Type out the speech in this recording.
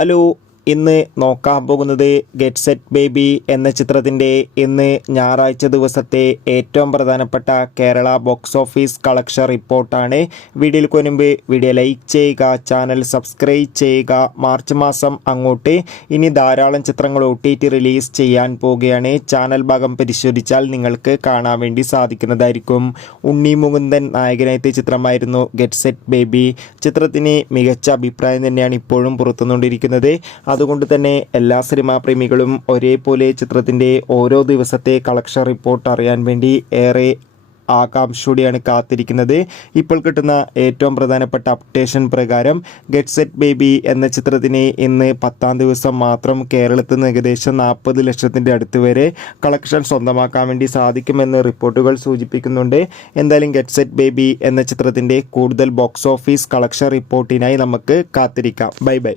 Hello, ഇന്ന് നോക്കാൻ പോകുന്നത് ഗെറ്റ് സെറ്റ് ബേബി എന്ന ചിത്രത്തിൻ്റെ ഇന്ന് ഞായറാഴ്ച ദിവസത്തെ ഏറ്റവും പ്രധാനപ്പെട്ട കേരള ബോക്സ് ഓഫീസ് കളക്ഷൻ റിപ്പോർട്ടാണ്. വീഡിയോയിൽ മുൻപ് വീഡിയോ ലൈക്ക് ചെയ്യുക, ചാനൽ സബ്സ്ക്രൈബ് ചെയ്യുക. മാർച്ച് മാസം അങ്ങോട്ട് ഇനി ധാരാളം ചിത്രങ്ങൾ OTT റിലീസ് ചെയ്യാൻ പോവുകയാണ്. ചാനൽ ഭാഗം പരിശോധിച്ചാൽ നിങ്ങൾക്ക് കാണാൻ വേണ്ടി സാധിക്കുന്നതായിരിക്കും. ഉണ്ണി മുകുന്ദൻ നായകനായ ചിത്രമായിരുന്നു ഗെറ്റ് സെറ്റ് ബേബി. ചിത്രത്തിന് മികച്ച അഭിപ്രായം തന്നെയാണ് ഇപ്പോഴും പുറത്തുകൊണ്ടിരിക്കുന്നത്. അതുകൊണ്ട് തന്നെ എല്ലാ സിനിമാ പ്രേമികളും ഒരേപോലെ ചിത്രത്തിൻ്റെ ഓരോ ദിവസത്തെ കളക്ഷൻ റിപ്പോർട്ട് അറിയാൻ വേണ്ടി ഏറെ ആകാംക്ഷയോടെയാണ് കാത്തിരിക്കുന്നത്. ഇപ്പോൾ കിട്ടുന്ന ഏറ്റവും പ്രധാനപ്പെട്ട അപ്ഡേഷൻ പ്രകാരം ഗെറ്റ് സെറ്റ് ബേബി എന്ന ചിത്രത്തിന് ഇന്ന് 10ാം ദിവസം മാത്രം കേരളത്തിൽ നിന്ന് ഏകദേശം 40 ലക്ഷത്തിൻ്റെ അടുത്ത് വരെ കളക്ഷൻ സ്വന്തമാക്കാൻ വേണ്ടി സാധിക്കുമെന്ന് റിപ്പോർട്ടുകൾ സൂചിപ്പിക്കുന്നുണ്ട്. എന്തായാലും ഗെറ്റ് സെറ്റ് ബേബി എന്ന ചിത്രത്തിൻ്റെ കൂടുതൽ ബോക്സ് ഓഫീസ് കളക്ഷൻ റിപ്പോർട്ടിനായി നമുക്ക് കാത്തിരിക്കാം. Bye bye.